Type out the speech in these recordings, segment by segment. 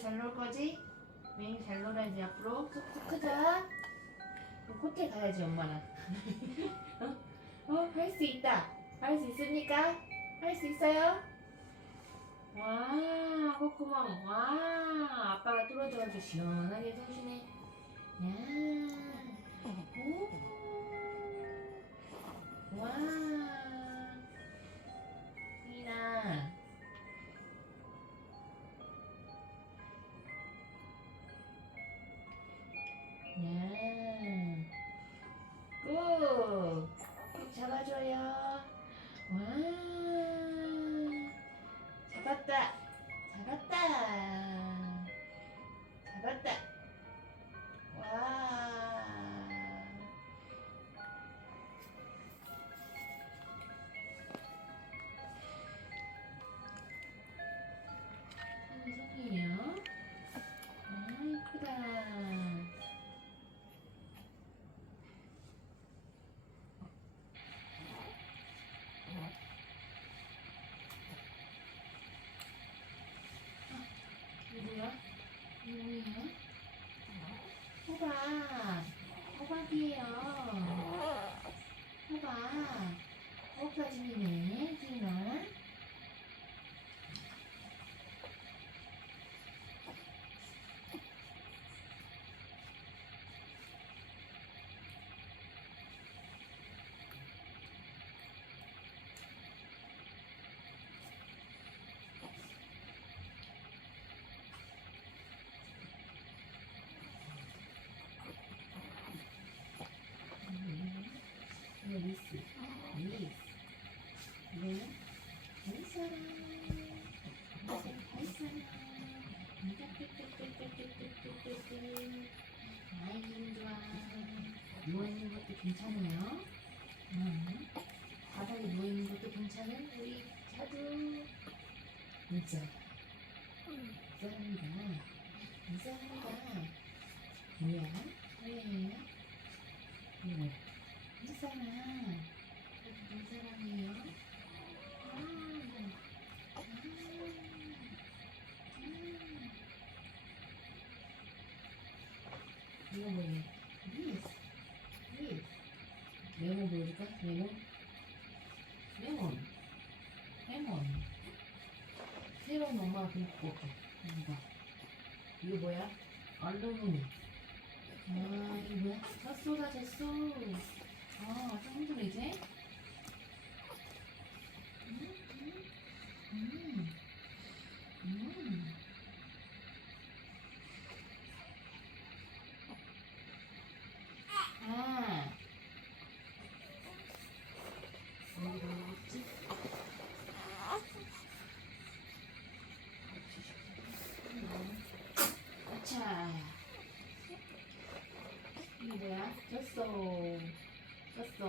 잘 놀 거지? 매일 잘 놀아야지 앞으로 쏙쏙 크자 그럼 호텔 가야지 엄마랑 어? 어? 할 수 있다 할 수 있습니까? 할 수 있어요? 와 코코멍 와 아빠가 뚫어줘가지고 시원하게 해주시네 호박. 호박이에요. 호박. 호박이네, 아이 기분 좋아. 누워있는 것도 괜찮아요. 응. 바닥에 누워있는 것도 괜찮은 우리 자두. 진짜. 감사합니다. 감사합니다. 뭐야? 왜? 뭐야? 이사람. 여기 이 사람이에요? 아, 아, 음. 이거. 미스. 레몬 보여줄까? 레몬? 레몬. 레몬. 새로운 엄마가 그냥 먹게. 이거 봐. 이거 뭐야? 알루미늄. 아, 이거 뭐야? 젖소다, 젖소. 아, 좀 힘들어, 이제? 음, 음, 음, 음. 아. 여기 뭐 있지? 아차. 이게 졌어. 졌어.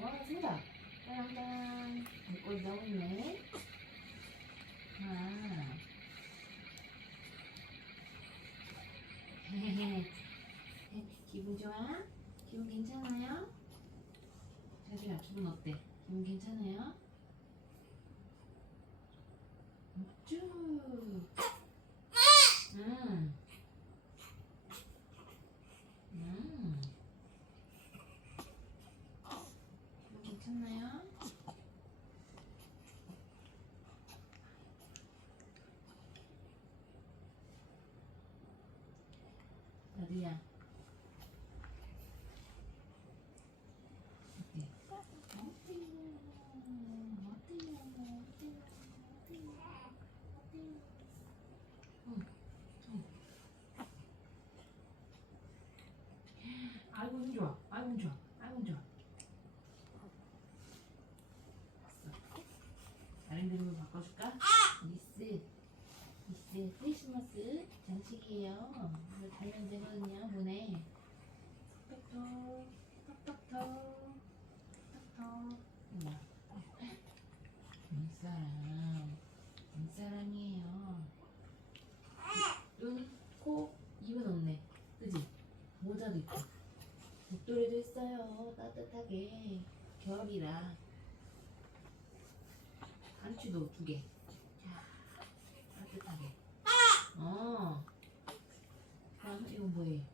와, 승다. 짠짠. 물고기 나오고 있네. 아. 기분 좋아? 기분 괜찮아요? 자주야, 기분 어때? 기분 괜찮아요? 쭉. 어디야? 아이고 힘 좋아. 아이고 힘 좋아. 아이고 힘 좋아. 다른 데로 바꿔줄까? 아! 음, 사람 사람이에요. 눈, 음, 코, 입은 없네. 그지? 모자도 있고. 목도리도 있어요. 따뜻하게. 겨울이라. 단추도 두개. 자, 따뜻하게. 어. 아, 이건 뭐예요?